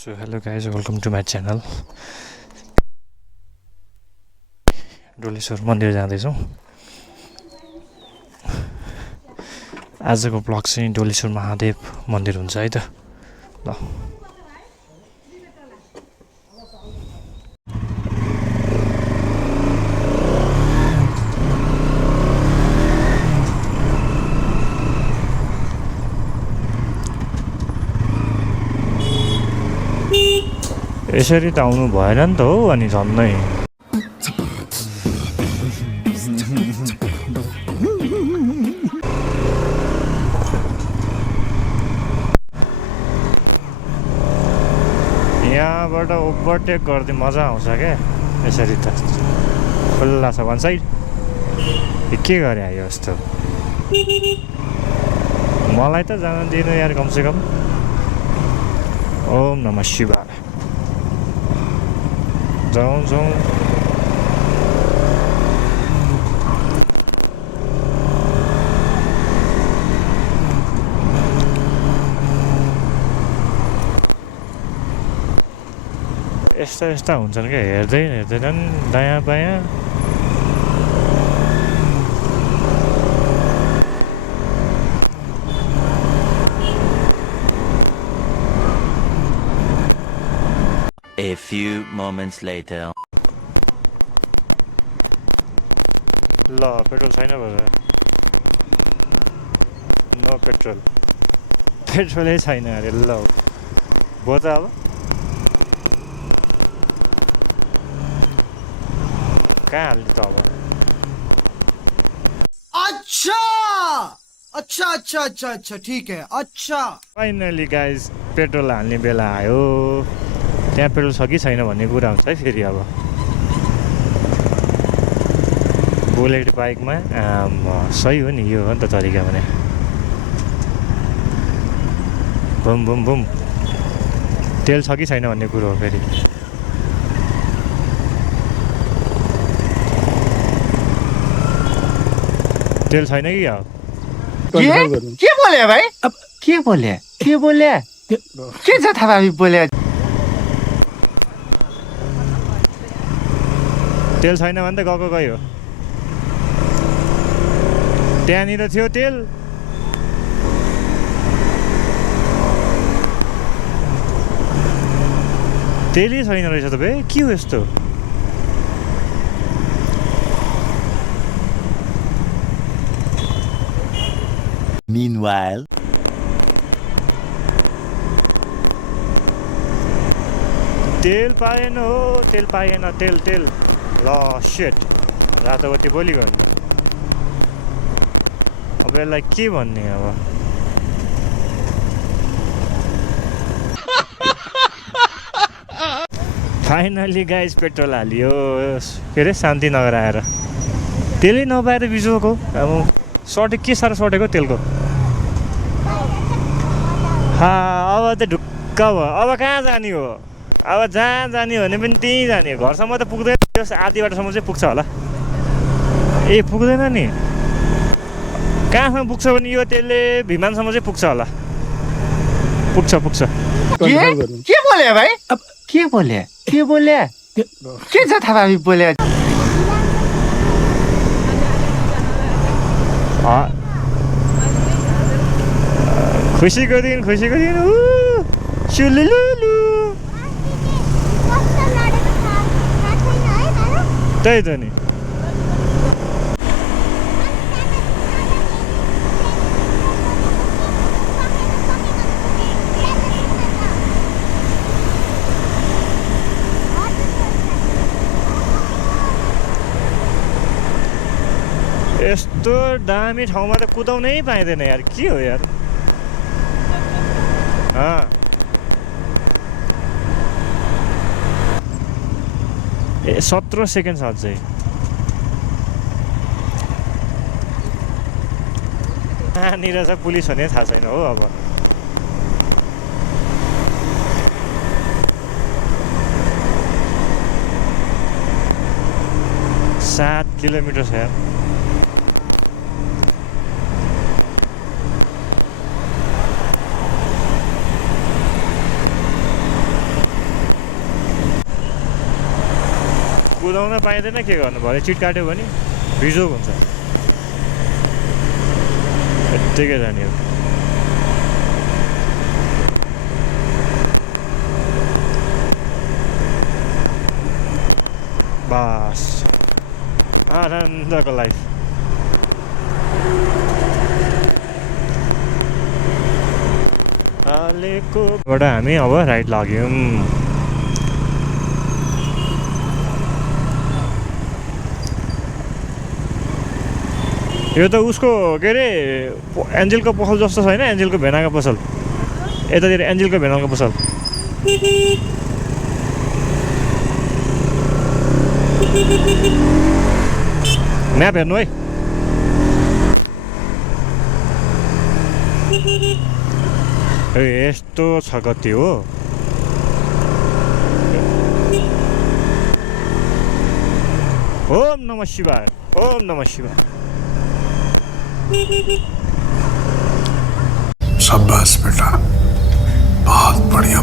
So hello guys, welcome to my channel. Doleshwar मन्दिर जाँदैछौँ। आजको ब्लग चाहिँ डोलेश्वर महादेव मन्दिर हुन्छ है त। ल यसरी त आउनु भएन नि त हो, अनि झन्नै यहाँबाट ओभरटेक गर्दै मजा आउँछ क्या। यसरी त खुल्ला छ वान साइड। के गरे आयो यस्तो, मलाई त जान दिनु यार कमसेकम। ओम नमः शिवाय। जाउँ जाउँ। यस्ता यस्ता हुन्छन् क्या, हेर्दै हेर्दैनन् दायाँ बायाँ। A few moments later. ल पेट्रोल छैन भयो। नो पेट्रोल, पेट्रोलै छैन अरे। ल भयो त अब कहाँ हाल्ने त अब। अच्छा अच्छा अच्छा अच्छा अच्छा ठीक है। अच्छा फाइनली गाइज पेट्रोल हाल्ने बेला आयो। त्यहाँ पेट्रोल छ कि छैन भन्ने कुरा हुन्छ है फेरि। अब बुलेट बाइकमा सही हो नि, यो हो नि त तरिका भने। Boom boom boom. तेल छ कि छैन भन्ने कुरो हो फेरि। तेल छैन कि अब के बोले भाई? अब के बोले के जथाभावी बोले? तेल छैन भने त गएको गयो। त्यहाँनिर थियो तेल। तेलै छैन रहेछ त बे, के हो यस्तो? Meanwhile. तेल पाएन हो, तेल पाएन। तेल तेल ल सेट। रातो बत्ती बोली गयो नि। अब यसलाई के भन्ने अब। फाइनली गाइस पेट्रोल हालियो। के अरे शान्तिनगर आएर तेलै नपाएर बिजोको। अब सर्टे के साह्रो सर्टेको तेलको। अब त ढुक्क भयो। अब कहाँ जाने हो? अब जहाँ जाने हो भने पनि त्यहीँ जाने। घरसम्म त पुग्दैन, आधी बाटोसम्म चाहिँ पुग्छ होला। ए पुग्दैन नि। कहाँसम्म पुग्छ भने यो तेलले विमानसम्म चाहिँ पुग्छ होला। पुग्छ पुग्छ। के बोले भाई? अब के बोले के जथाभावी बोले? खुसीको दिन सुलुलुलु। त्यही त नि। यस्तो दामी ठाउँमा त कुदाउनै पाइँदैन यार। के हो यार? ए 17 सेकेन्ड छ अझै। कहाँनिर छ पुलिस भने थाहा छैन हो। अब 7 किलोमिटर छ यार। कुदाउन पाइँदैन के गर्नु भरे चिट काट्यो भने बिजोग हुन्छ यत्तिकै जाने हो बास आनन्दको लाइफ हालेकोबाट हामी अब राइट लाग्यौँ यो त उसको के अरे एन्जेलको पसल जस्तो छैन एन्जेलको भेनाको पसल यतातिर एन्जेलको भेनाको पसल म्याप हेर्नु है यस्तो छ कति हो ओम नमः शिवाय ओम नमः शिवाय शाबाश बेटा बहुत बढ़िया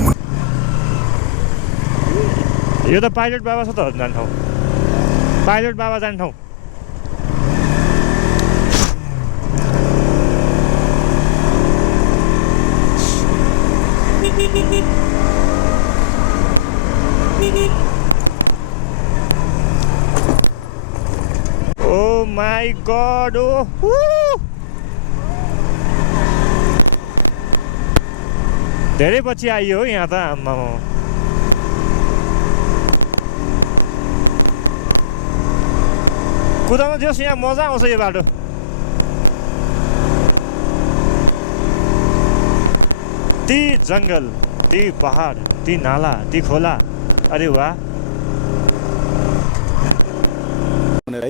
यो त पाइलट बाबा छ त जाने ठाउँ पाइलट बाबा जाने ठाउँ Oh my god! Oh, धेरै पछि आइयो यहाँ त आम्मा कुदाउनु दियोस् यहाँ मजा आउँछ यो बाटो ती जङ्गल ती पहाड ती नाला ती खोला अरे वाह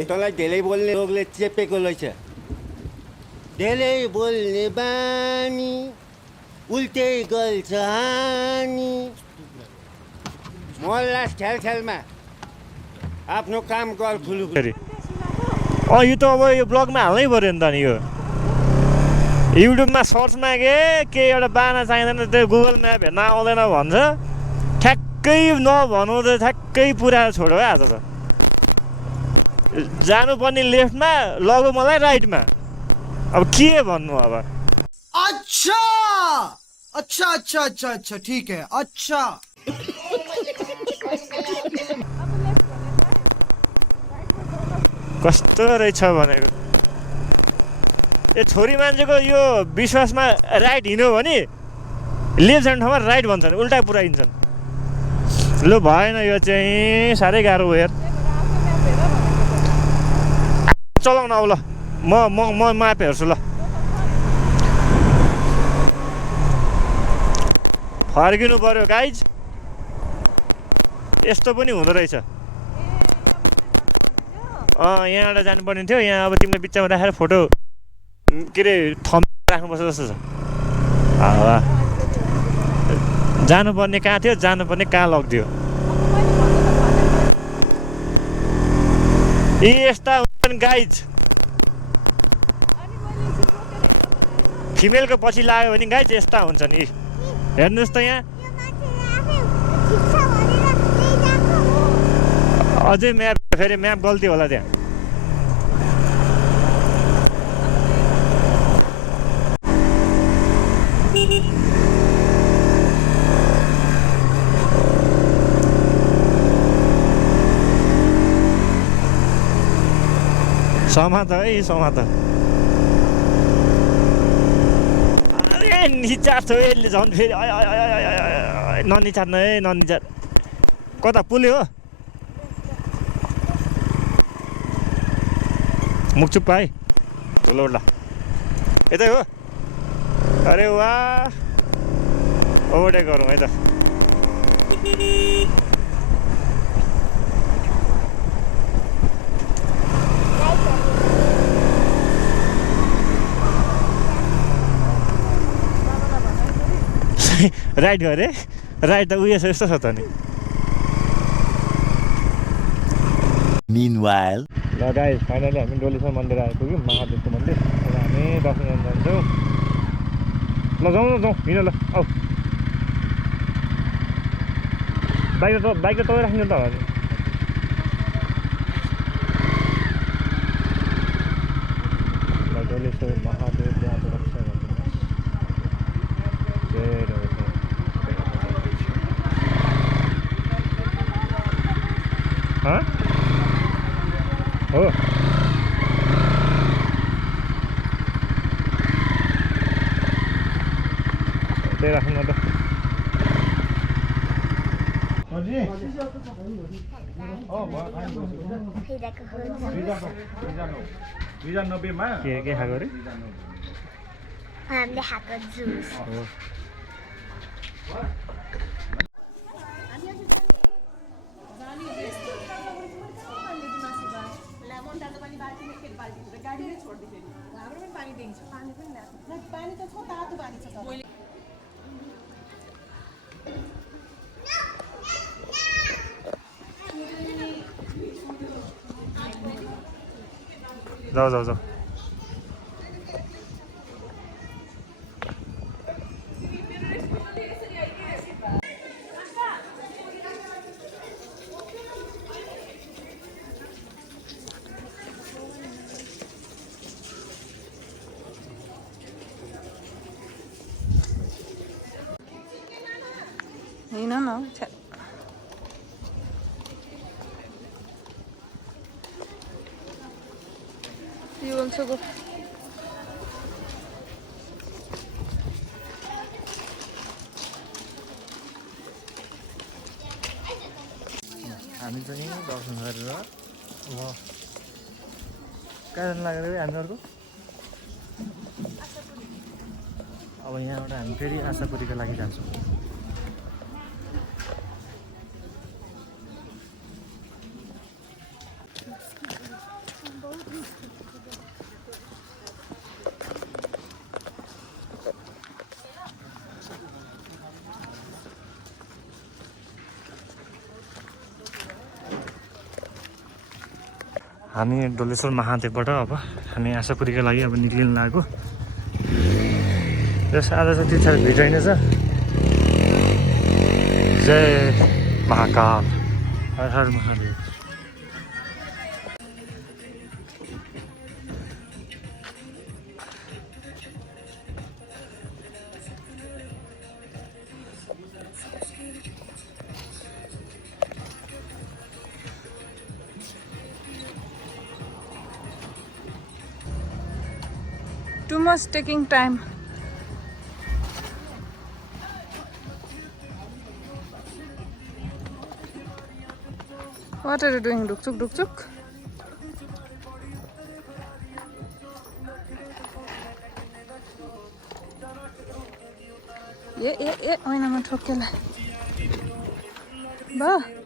तँलाई धेरै बोल्ने रोगले चेपेको रहेछ धेरै बोल्ने बानी उल्टै गल्छ हानी मोहल्ला छेलछेलमा आफ्नो काम गर खुलु यो त अब यो ब्लगमा हाल्नै पऱ्यो नि त नि यो युट्युबमा सर्च मागे के एउटा बाना चाहिँदैन त्यो गुगल म्याप हेर्न आउँदैन भन्छ ठ्याक्कै नभनौँ त ठ्याक्कै पुरा छोड्यो है आज त जानुपर्ने लेफ्टमा लगो मलाई राइटमा अब के भन्नु अब अच्छा अच्छा अच्छा अच्छा अच्छा ठीक है अच्छा कस्तो रहेछ भनेको ए छोरी मान्छेको यो विश्वासमा राइट हिँड्यो भने लेफ्ट जाने ठाउँमा राइट भन्छन् उल्टा पुऱ्याइदिन्छन् लु भएन यो चाहिँ साह्रै गाह्रो हो यार चलाउन आऊ ल म म्याप हेर्छु ल फर्किनु पर्यो गाइज यस्तो पनि हुँदो रहेछ यहाँबाट जानुपर्ने थियो यहाँ अब तिमीले बिचमा राखेर फोटो के अरे थम राख्नुपर्छ जस्तो छ जानुपर्ने कहाँ थियो जानुपर्ने कहाँ लगिदियो यी यस्ता हुन्छन् गाइज फिमेलको पछि लाग्यो भने गाइज यस्ता हुन्छन् यी हेर्नुहोस् त यहाँ अझै म्याप फेरि म्याप गल्ती होला त्यहाँ समात है समात अरे निचार्छ यसले झन् फेरि ननिचार्न है ननिचार कता पुल्यो हो मुख चुप्पा है धुलो उड्ला यतै हो अरे वाह ओभरटेक गरौँ है त राइट गरे राइट त उयो यस्तो छ त नि Meanwhile, ल गाइस फाइनली हामी डोलेश्वर मन्दिर आइपुग्यौँ महादेवको मन्दिर र हामी दर्शन गर्न जान्छौँ ल जाउँ न जाउँ हिँड ल आऊ बाइक त तपाईँ राख्नु त होला नि हो त्यही राख्नु न त के खाएको अरे हामीले खाएको जुस हो जाऊ जाऊ जाऊ No. You also go. हामी चाहिँ दर्शन गरेर अब कहाँ जानु लागेको रे हामी अर्को अब यहाँबाट हामी फेरि आशापुरीको लागि जान्छौँ हामी डोलेश्वर महादेवबाट अब हामी आशापुरीको लागि अब निक्लिनु लाग्यो जस आज चाहिँ त्यति साह्रो भिड रहेन छ जय महाकाल हर हर Mahadev Too much taking time. What are you doing, Dukchuk Dukchuk? Yeah. Why not talk? Ba.